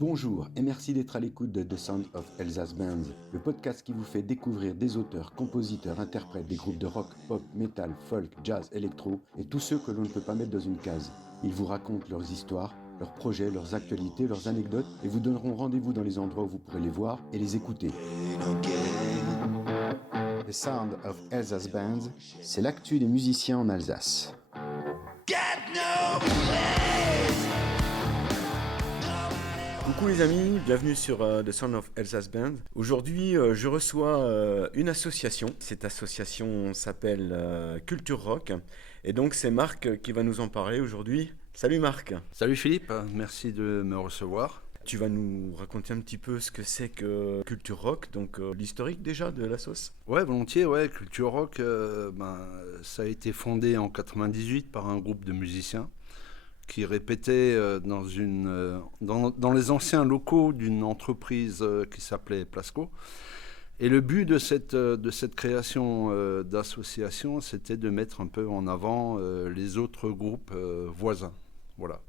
Bonjour et merci d'être à l'écoute de The Sound of Elsa's Bands, le podcast qui vous fait découvrir des auteurs, compositeurs, interprètes des groupes de rock, pop, metal, folk, jazz, électro et tous ceux que l'on ne peut pas mettre dans une case. Ils vous racontent leurs histoires, leurs projets, leurs actualités, leurs anecdotes et vous donneront rendez-vous dans les endroits où vous pourrez les voir et les écouter. The Sound of Elsa's Bands, c'est l'actu des musiciens en Alsace. Coucou les amis, bienvenue sur The Sound of Elsa's Band. Aujourd'hui, je reçois une association. Cette association s'appelle Culture Rock. Et donc, c'est Marc qui va nous en parler aujourd'hui. Salut Marc. Salut Philippe, merci de me recevoir. Tu vas nous raconter un petit peu ce que c'est que Culture Rock, donc l'historique déjà de la sauce. Ouais, volontiers, ouais. Culture Rock, ça a été fondé en 98 par un groupe de musiciens qui répétait dans les anciens locaux d'une entreprise qui s'appelait Plasco. Et le but de cette création d'association, c'était de mettre un peu en avant les autres groupes voisins. Voilà.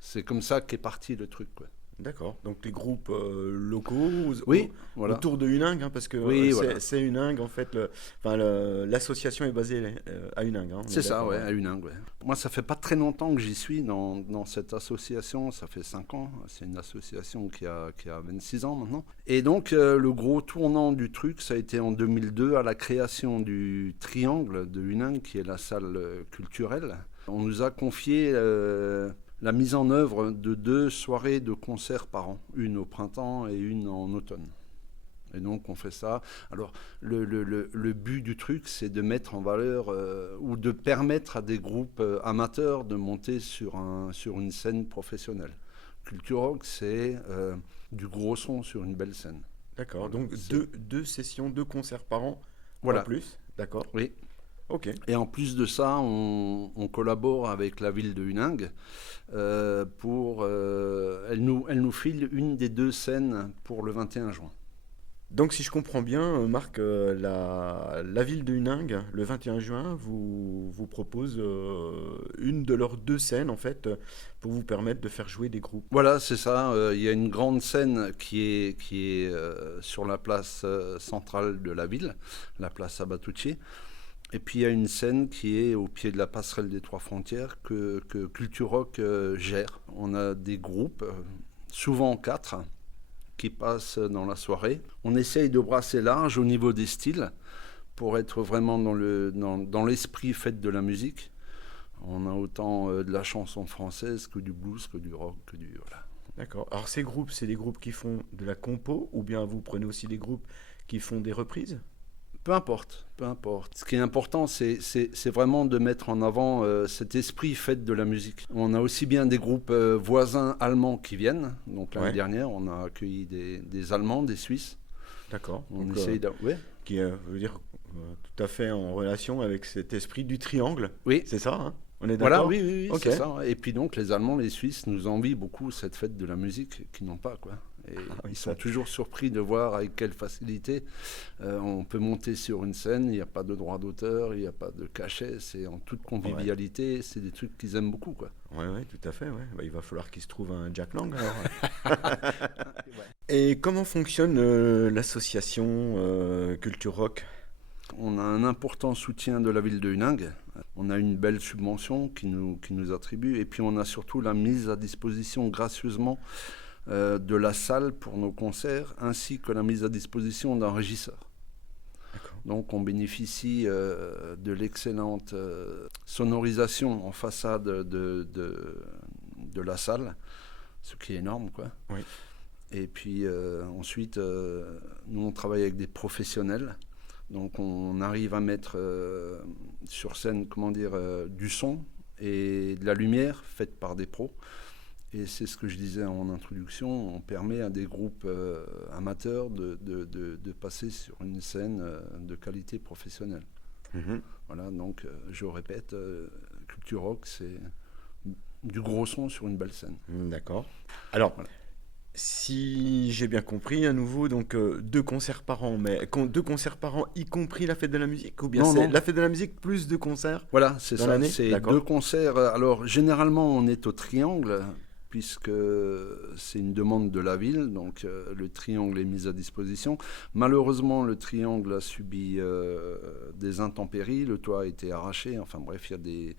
C'est comme ça qu'est parti le truc, quoi. D'accord, donc les groupes locaux oui, voilà. Autour de Huningue, hein, parce que oui, voilà. c'est Huningue en fait, l'association est basée à Huningue. Hein, c'est ça, ouais, à Huningue. Ouais. Moi, ça fait pas très longtemps que j'y suis dans cette association, ça fait 5 ans. C'est une association qui a 26 ans maintenant. Et donc, le gros tournant du truc, ça a été en 2002 à la création du Triangle de Huningue, qui est la salle culturelle. On nous a confié la mise en œuvre de 2 soirées de concerts par an, une au printemps et une en automne. Et donc on fait ça. Alors le but du truc, c'est de mettre en valeur ou de permettre à des groupes amateurs de monter sur une scène professionnelle. Culture Rock, c'est du gros son sur une belle scène. D'accord, donc deux sessions, 2 concerts par an, voilà. En plus, d'accord. Oui. Ok. Et en plus de ça, on collabore avec la ville de Huningue elle nous file une des 2 scènes pour le 21 juin. Donc si je comprends bien, Marc, la ville de Huningue, le 21 juin, vous propose une de leurs 2 scènes en fait, pour vous permettre de faire jouer des groupes. Voilà, c'est ça. Il y a une grande scène qui est sur la place centrale de la ville, la place Abatucci. Et puis il y a une scène qui est au pied de la passerelle des 3 frontières que Culture Rock gère. On a des groupes, souvent 4, qui passent dans la soirée. On essaye de brasser large au niveau des styles pour être vraiment dans l'esprit fête de la musique. On a autant de la chanson française que du blues, que du rock, que du... Voilà. D'accord. Alors ces groupes, c'est des groupes qui font de la compo ou bien vous prenez aussi des groupes qui font des reprises ? Peu importe. Ce qui est important, c'est vraiment de mettre en avant cet esprit fête de la musique. On a aussi bien des groupes voisins allemands qui viennent. Donc l'année dernière, on a accueilli des Allemands, des Suisses. D'accord. On essaye qui veut dire tout à fait en relation avec cet esprit du triangle. Oui. C'est ça, hein ? On est d'accord ? Voilà, oui, okay. C'est ça. Et puis donc les Allemands, les Suisses nous envient beaucoup cette fête de la musique qu'ils n'ont pas, quoi. Et ils sont toujours surpris de voir avec quelle facilité on peut monter sur une scène, il n'y a pas de droit d'auteur, il n'y a pas de cachet, c'est en toute convivialité, c'est des trucs qu'ils aiment beaucoup, quoi. Oui, tout à fait. Ouais. Bah, il va falloir qu'il se trouve un Jack Lang, alors. Et comment fonctionne l'association Culture Rock ? On a un important soutien de la ville de Huningue. On a une belle subvention qui nous attribue. Et puis on a surtout la mise à disposition gracieusement de la salle pour nos concerts, ainsi que la mise à disposition d'un régisseur. D'accord. Donc on bénéficie de l'excellente sonorisation en façade de la salle, ce qui est énorme, quoi. Oui. Et puis ensuite, nous on travaille avec des professionnels. Donc on arrive à mettre sur scène, du son et de la lumière faite par des pros. Et c'est ce que je disais en introduction, on permet à des groupes amateurs de passer sur une scène de qualité professionnelle. Mm-hmm. Voilà, donc je répète, Culture Rock, c'est du gros son sur une belle scène. D'accord. Alors, voilà. Si j'ai bien compris, à nouveau, donc 2 concerts par an, mais 2 concerts par an, y compris la fête de la musique, ou bien non. La fête de la musique plus 2 concerts? Voilà, c'est ça, l'année. C'est 2 concerts. Alors, généralement, on est au Triangle, puisque c'est une demande de la ville, donc le triangle est mis à disposition. Malheureusement, le triangle a subi des intempéries, le toit a été arraché, enfin bref, il y a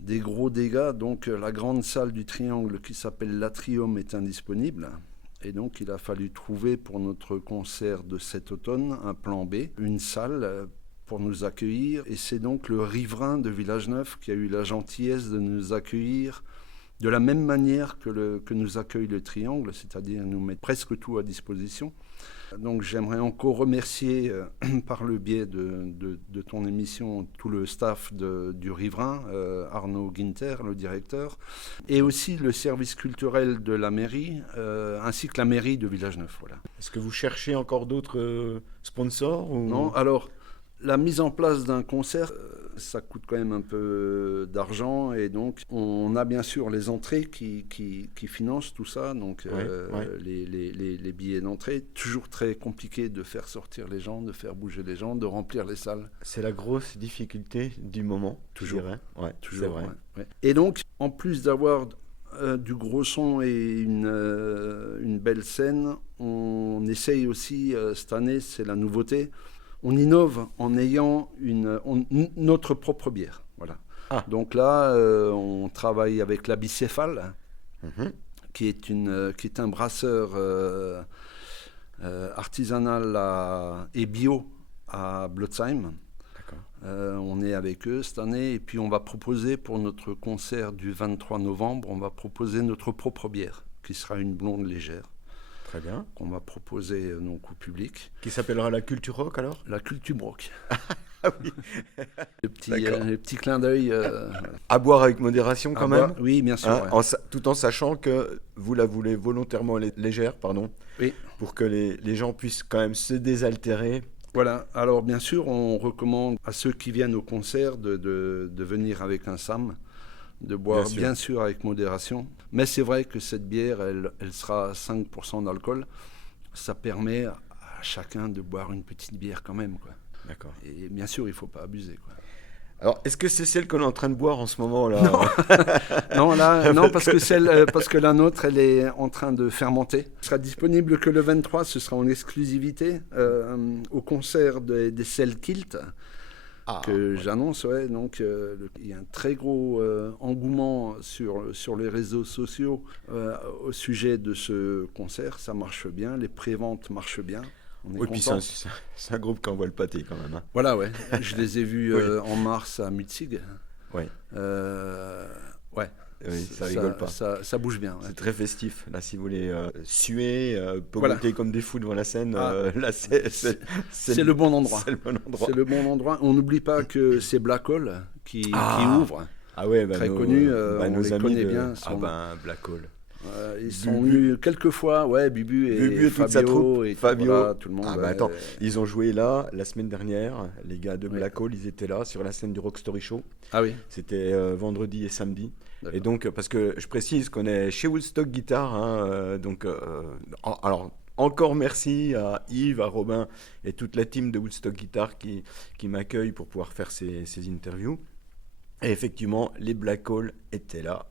des gros dégâts. Donc la grande salle du triangle qui s'appelle l'Atrium est indisponible. Et donc il a fallu trouver pour notre concert de cet automne un plan B, une salle pour nous accueillir. Et c'est donc le riverain de Village-Neuf qui a eu la gentillesse de nous accueillir de la même manière que nous accueille le Triangle, c'est-à-dire nous mettre presque tout à disposition. Donc j'aimerais encore remercier par le biais de ton émission tout le staff du Riverain, Arnaud Guinter, le directeur, et aussi le service culturel de la mairie, ainsi que la mairie de Village-Neuf. Voilà. Est-ce que vous cherchez encore d'autres sponsors ou... Non, alors la mise en place d'un concert, ça coûte quand même un peu d'argent, et donc on a bien sûr les entrées qui financent tout ça, donc les billets d'entrée. Toujours très compliqué de faire sortir les gens, de faire bouger les gens, de remplir les salles. C'est la grosse difficulté du moment, toujours. Je dirais. Ouais, toujours, c'est vrai. Ouais. Et donc, en plus d'avoir du gros son et une belle scène, on essaye aussi, cette année, c'est la nouveauté, on innove en ayant notre propre bière. Voilà. Ah. Donc là, on travaille avec la Bicéphale, qui est un brasseur artisanal et bio à Blotzheim. On est avec eux cette année, et puis on va proposer pour notre concert du 23 novembre, on va proposer notre propre bière, qui sera une blonde légère. Très bien. Qu'on va proposer donc au public. Qui s'appellera la Culture Rock alors ? La Culture Rock. Ah oui. Le petit clin d'œil. À boire avec modération quand même. Oui, bien sûr. Hein, tout en sachant que vous la voulez volontairement légère, oui. Pour que les gens puissent quand même se désaltérer. Voilà, alors bien sûr, on recommande à ceux qui viennent au concert de venir avec un SAM, de boire bien sûr avec modération. Mais c'est vrai que cette bière, elle sera à 5% d'alcool. Ça permet à chacun de boire une petite bière quand même, quoi. D'accord. Et bien sûr, il ne faut pas abuser, quoi. Alors, est-ce que c'est celle qu'on est en train de boire en ce moment là ? Non, parce que la nôtre, elle est en train de fermenter. Elle sera disponible que le 23, ce sera en exclusivité au concert des Cell Kilt. J'annonce, ouais. Donc, il y a un très gros engouement sur les réseaux sociaux au sujet de ce concert. Ça marche bien, les préventes marchent bien. Oui, puis c'est un groupe qui envoie le pâté quand même. Hein. Voilà, ouais. Je les ai vus en mars à Mutzig. Ouais. Ouais. Oui, ça rigole pas. Ça bouge bien. Ouais. C'est très festif. Là, si vous voulez suer, pogoter comme des fous devant la scène, là, c'est le bon endroit. C'est le bon endroit. C'est le bon endroit. On n'oublie pas que c'est Black Hole qui ouvre. Ah ouais, très connu. On nos les amis connaît bien. Black Hole. Ils sont venus quelques fois, Bubu et toute sa troupe, et Fabio, voilà, tout le monde. Attends, ils ont joué là la semaine dernière, les gars de Black Hole, ils étaient là sur la scène du Rock Story Show. Ah oui. C'était vendredi et samedi. D'accord. Et donc, parce que je précise qu'on est chez Woodstock Guitar, alors encore merci à Yves, à Robin et toute la team de Woodstock Guitar qui m'accueille pour pouvoir faire ces interviews. Et effectivement, les Black Hole étaient là.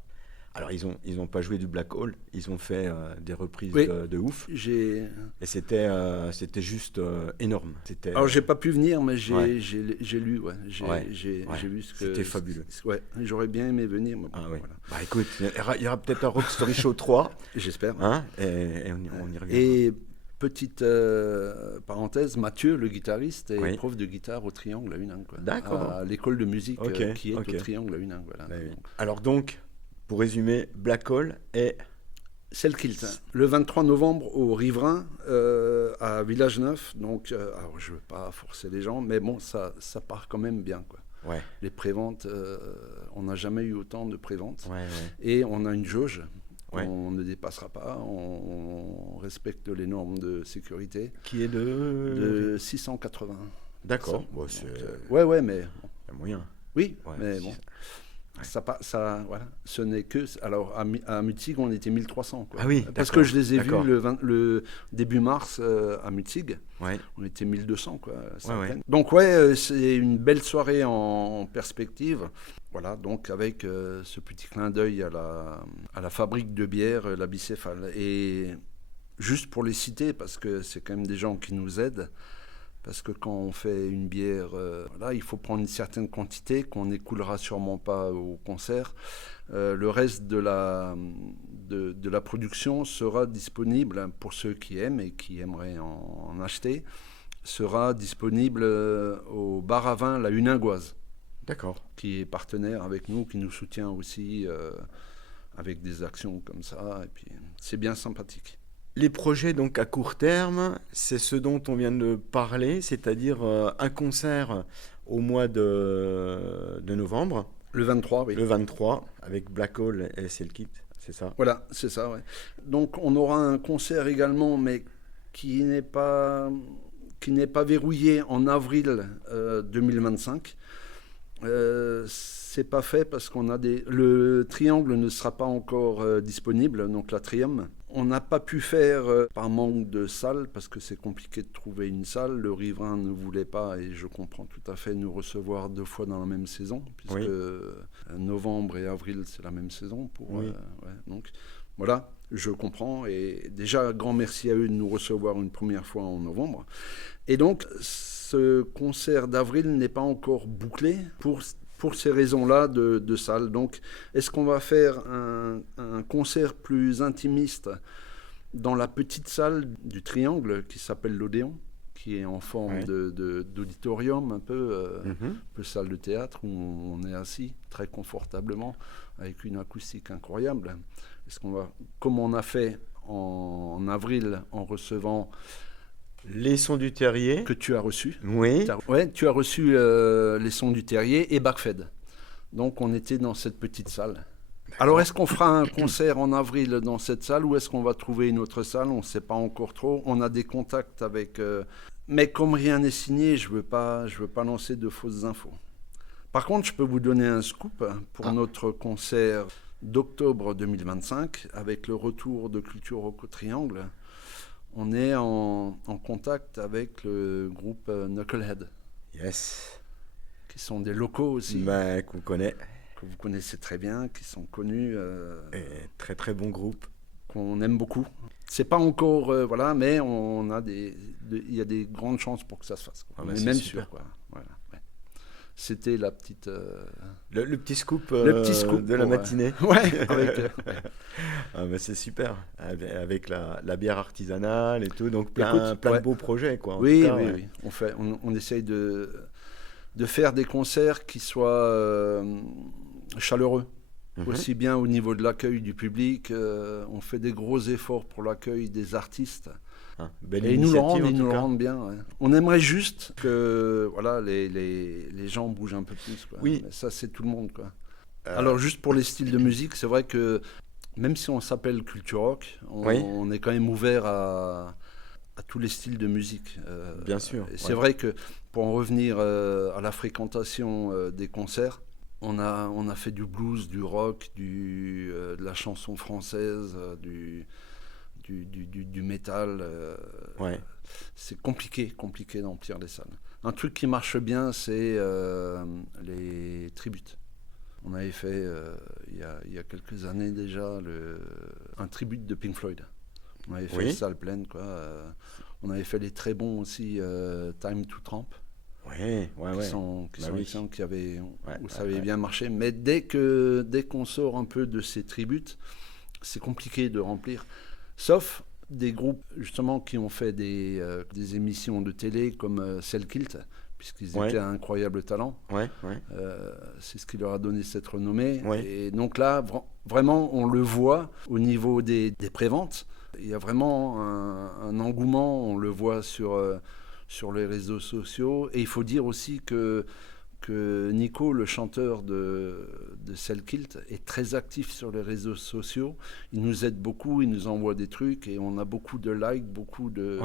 Alors, ils ont pas joué du Black Hole, ils ont fait des reprises de ouf. Et c'était juste énorme. Alors, j'ai pas pu venir, mais j'ai lu, j'ai vu ce que... C'était fabuleux. Ouais, j'aurais bien aimé venir. Mais bon, ouais. Voilà. Bah écoute, il y aura peut-être un Rock Story Show 3. J'espère. Hein, et on y reviendra. Et petite parenthèse, Mathieu, le guitariste, est prof de guitare au Triangle à Huningue. D'accord. À l'école de musique qui est au Triangle à Huningue. Voilà. Oui. Alors donc... Pour résumer, Black Hole est... Celle Kilt, le 23 novembre au Riverain, à Village-Neuf. Donc, alors je ne veux pas forcer les gens, mais bon, ça part quand même bien, quoi. Ouais. Les préventes, on n'a jamais eu autant de préventes. Ouais. Et on a une jauge qu'on ne dépassera pas. On respecte les normes de sécurité. Qui est de 680. D'accord. Bon, c'est... ouais, mais... Il y a moyen. Oui, mais bon... Voilà. Ce n'est que... Alors, à Mutzig, on était 1300. Quoi. Ah oui, parce que je les ai vus le début mars à Mutzig. Ouais. On était 1200, quoi. Ouais. Donc, c'est une belle soirée en perspective. Voilà, donc avec ce petit clin d'œil à la fabrique de bière, la Bicéphale. Et juste pour les citer, parce que c'est quand même des gens qui nous aident, parce que quand on fait une bière, il faut prendre une certaine quantité qu'on n'écoulera sûrement pas au concert. Le reste de la production sera disponible pour ceux qui aiment et qui aimeraient en acheter, sera disponible au bar à vin La Huningoise. D'accord. Qui est partenaire avec nous, qui nous soutient aussi avec des actions comme ça. Et puis, c'est bien sympathique. Les projets donc à court terme, c'est ce dont on vient de parler, c'est-à-dire un concert au mois de novembre. Le 23, oui. Le 23, avec Black Hole et Selkit, c'est ça? Voilà, c'est ça, ouais. Donc on aura un concert également, mais qui n'est pas verrouillé en avril 2025. C'est pas fait parce qu'on a le triangle ne sera pas encore disponible, donc l'Atrium. On n'a pas pu faire par manque de salle parce que c'est compliqué de trouver une salle. Le riverain ne voulait pas, et je comprends tout à fait, nous recevoir 2 fois dans la même saison, puisque novembre et avril c'est la même saison pour. Donc voilà, je comprends, et déjà grand merci à eux de nous recevoir une première fois en novembre. Et donc ce concert d'avril n'est pas encore bouclé pour ces raisons-là de salle. Donc, est-ce qu'on va faire un concert plus intimiste dans la petite salle du Triangle qui s'appelle l'Odéon, qui est en forme d'auditorium, un peu salle de théâtre, où on est assis très confortablement, avec une acoustique incroyable. Est-ce qu'on va, comme on a fait en avril en recevant... Les Sons du Terrier. Que tu as reçu. Oui. Tu as reçu Les Sons du Terrier et Backfed. Donc on était dans cette petite salle. Alors est-ce qu'on fera un concert en avril dans cette salle ou est-ce qu'on va trouver une autre salle? On ne sait pas encore trop. On a des contacts avec... Mais comme rien n'est signé, je veux pas lancer de fausses infos. Par contre, je peux vous donner un scoop pour notre concert d'octobre 2025 avec le retour de Culture Rock au Triangle. On est en contact avec le groupe Knucklehead. Yes. Qui sont des locaux aussi. Qu'on connaît. Que vous connaissez très bien, qui sont connus. Et très très bon groupe. Qu'on aime beaucoup. C'est pas encore, mais on a il y a des grandes chances pour que ça se fasse. On est même sûr. Quoi. Voilà. C'était la petite... Le petit scoop de la matinée. C'est super. Avec la bière artisanale et tout. Donc plein de beaux projets. Quoi, oui. On essaye de faire des concerts qui soient chaleureux. Aussi bien au niveau de l'accueil du public. On fait des gros efforts pour l'accueil des artistes. Et ils nous le rendent bien. Ouais. On aimerait juste que les gens bougent un peu plus. Quoi. Oui. Mais ça, c'est tout le monde. Quoi. Alors, juste pour les styles de musique, c'est vrai que même si on s'appelle Culture Rock, on est quand même ouvert à tous les styles de musique. Bien sûr. C'est vrai que pour en revenir à la fréquentation des concerts, on a fait du blues, du rock, de la chanson française, du métal. C'est compliqué d'emplir les salles. Un truc qui marche bien, c'est les tributes. On avait fait, il y a quelques années déjà, un tribute de Pink Floyd. On avait fait une salle pleine. On avait fait les très bons aussi, Time to Tramp. Qui sont excellents, où ça avait bien marché. Mais dès qu'on sort un peu de ces tributes, c'est compliqué de remplir. Sauf des groupes justement qui ont fait des émissions de télé comme Selkilt, puisqu'ils étaient un incroyable talent. C'est ce qui leur a donné cette renommée. Et donc là, vraiment, on le voit au niveau des préventes. Il y a vraiment un engouement, on le voit sur les réseaux sociaux. Et il faut dire aussi que Nico, le chanteur de Selkilt, est très actif sur les réseaux sociaux. Il nous aide beaucoup, il nous envoie des trucs et on a beaucoup de likes, beaucoup de...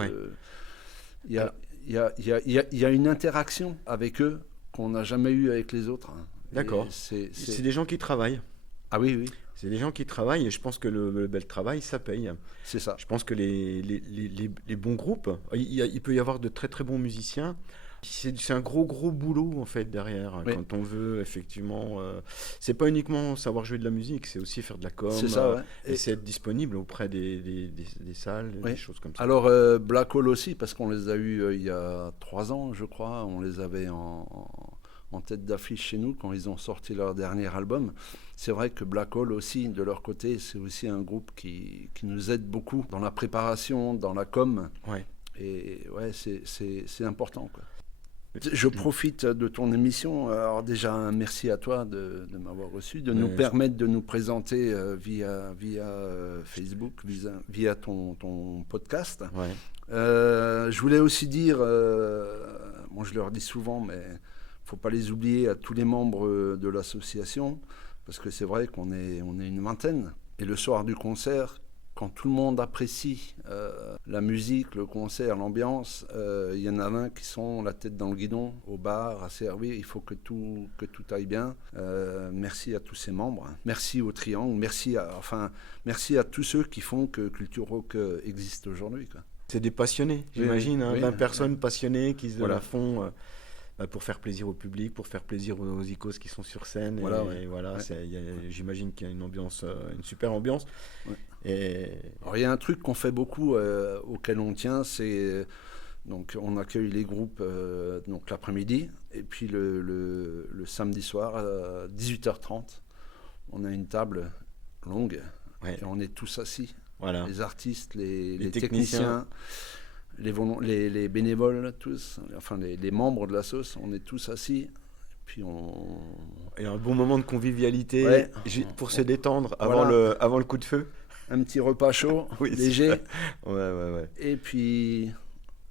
Il y a une interaction avec eux qu'on n'a jamais eue avec les autres. D'accord. Et C'est des gens qui travaillent. Ah oui, oui, C'est des gens qui travaillent et je pense que le bel travail, ça paye. c'est ça. Je pense que les bons groupes, il peut y avoir de très très bons musiciens. C'est un gros gros boulot en fait derrière Oui. quand on veut effectivement. C'est pas uniquement savoir jouer de la musique, c'est aussi faire de la com, C'est ça, ouais. et c'est être disponible auprès des salles, Oui. des choses comme ça. Alors, Black Hole aussi, parce qu'on les a eus il y a 3 ans, je crois. On les avait en tête d'affiche chez nous quand ils ont sorti leur dernier album. C'est vrai que Black Hole aussi, de leur côté, c'est aussi un groupe qui nous aide beaucoup dans la préparation, dans la com. Ouais. Et ouais, c'est important, quoi. Je profite de ton émission. Alors déjà, un merci à toi de m'avoir reçu, de nous permettre de nous présenter via Facebook, via ton podcast. Ouais. Je voulais aussi dire, moi je leur dis souvent, mais il ne faut pas les oublier à tous les membres de l'association, parce que c'est vrai qu'on est une vingtaine. Et le soir du concert, quand tout le monde apprécie la musique, le concert, l'ambiance, il y en a 20 qui sont la tête dans le guidon, au bar, à servir. Il faut que tout aille bien. Merci à tous ces membres. Merci au Triangle. Merci à tous ceux qui font que Culture Rock existe aujourd'hui, quoi. C'est des passionnés, Oui, j'imagine, oui, 20 personnes passionnées qui se donnent Voilà. à fond pour faire plaisir au public, pour faire plaisir aux icônes qui sont sur scène. Voilà, et voilà, ouais. j'imagine qu'il y a une ambiance, une super ambiance. Ouais. Et Alors, il y a un truc qu'on fait beaucoup, auquel on tient, c'est donc on accueille les groupes donc l'après-midi et puis le samedi soir à 18h30, on a une table longue ouais, et on est tous assis, voilà. les artistes, les techniciens. techniciens, les bénévoles, tous, enfin les membres de la sauce, on est tous assis. Puis Et un bon moment de convivialité Ouais. pour se détendre Voilà. avant le coup de feu. un petit repas chaud, Oui, léger, Ouais. et puis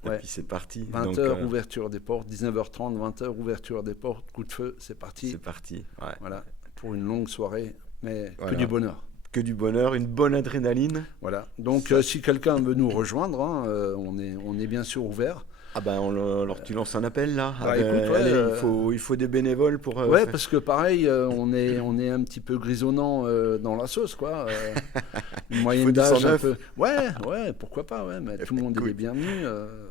Et ouais. puis c'est parti. 20h, Donc, ouverture des portes, 19h30, 20h, ouverture des portes, coup de feu, c'est parti. c'est parti. Ouais. Voilà, pour une longue soirée, mais Voilà. que du bonheur. Que du bonheur, une bonne adrénaline. Voilà. Donc, Ça- si quelqu'un veut nous rejoindre, hein, on est bien sûr ouvert. Ah ben, alors tu lances un appel là. Bah, Ah ben, écoute, ouais, allez, il faut des bénévoles pour. Ouais, faire- parce que pareil, on est un petit peu grisonnant dans la sauce, quoi. Une moyenne du d'âge un 109. peu. Ouais, pourquoi pas, ouais. Mais tout le monde est Écoute. les bienvenus.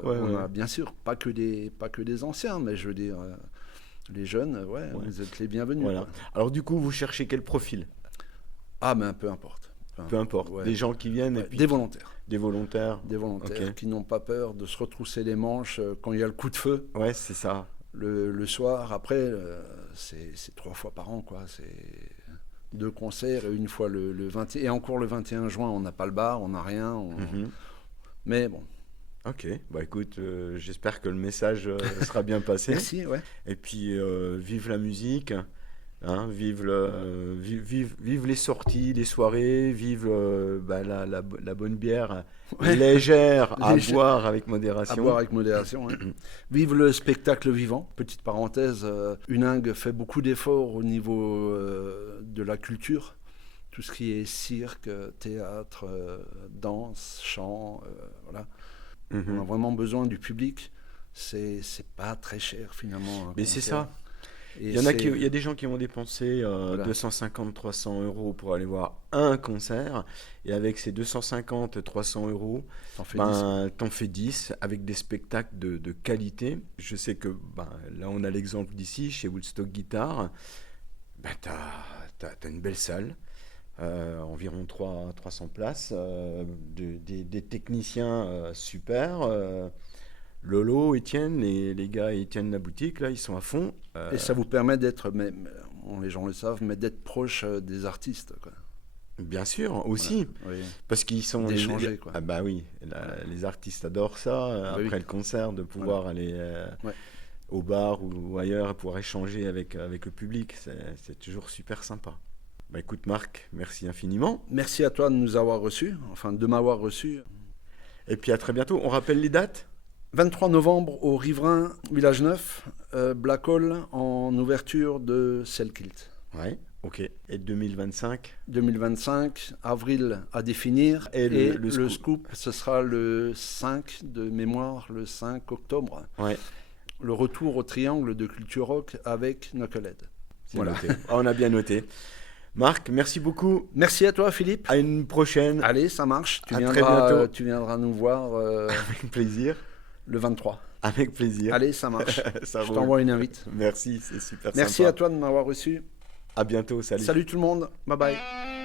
Ouais, on ouais. a bien sûr pas que des anciens, mais je veux dire, les jeunes, ouais, vous êtes les bienvenus. Voilà. Quoi. Alors du coup, vous cherchez quel profil? Ah, mais peu importe. Peu importe. Ouais. Des gens qui viennent et Ouais, puis des volontaires. des volontaires. Des volontaires Ok. qui n'ont pas peur de se retrousser les manches quand il y a le coup de feu Ouais, c'est ça. le soir. Après, c'est 3 fois par an, quoi. C'est 2 concerts et une fois le 20 et encore le 21 juin, on n'a pas le bar, on n'a rien. Mhm. Mais bon, Ok. Bah écoute, j'espère que le message sera bien passé. merci, ouais. Et puis vive la musique. Hein, vive les sorties, les soirées, vive la bonne bière Ouais. légère à Légère. boire avec À modération. boire avec modération. Ouais. Vive le spectacle vivant. Petite parenthèse, Unang fait beaucoup d'efforts au niveau de la culture. Tout ce qui est cirque, théâtre, danse, chant, voilà. Mhm. On a vraiment besoin du public. C'est pas très cher finalement. un Mais c'est concert. ça. Et Il y c'est- a des gens qui ont dépensé Voilà. 250-300 euros pour aller voir un concert. Et avec ces 250-300 euros, T'en fais 10. t'en fais 10 avec des spectacles de qualité. Je sais que là, on a l'exemple d'ici, chez Woodstock Guitar. T'as une belle salle. Environ 300 places, des techniciens super. Lolo, Étienne, les gars ils tiennent la boutique, là, ils sont à fond. Et ça vous permet d'être, les gens le savent, mais d'être proche des artistes, quoi. Bien sûr, aussi, Voilà. Oui. parce qu'ils sont... D'échanger, quoi. Ah bah oui, les artistes adorent ça, Bah après oui. le concert, de pouvoir aller Ouais. au bar ou ailleurs, pouvoir échanger avec le public, c'est toujours super sympa. Bah écoute Marc, merci infiniment. Merci à toi de nous avoir reçus, enfin de m'avoir reçu. Et puis à très bientôt, on rappelle les dates? 23 novembre au Riverain, Village Neuf, Black Hole en ouverture de Selkilt. Ouais, ok. Et 2025? 2025, avril à définir. Et le scoop, ce sera le 5 de mémoire, le 5 octobre. Ouais, Le retour au triangle de Culture Rock avec Knucklehead. C'est Voilà. noté. On a bien noté. Marc, merci beaucoup. Merci à toi, Philippe. À une prochaine. Allez, ça marche. À très bientôt. Tu viendras nous voir Avec plaisir. le 23. Avec plaisir. Allez, ça marche. Ça Je roule. t'envoie une invite. Merci, c'est super Merci sympa. à toi de m'avoir reçu. À bientôt, salut. Salut tout le monde. Bye bye.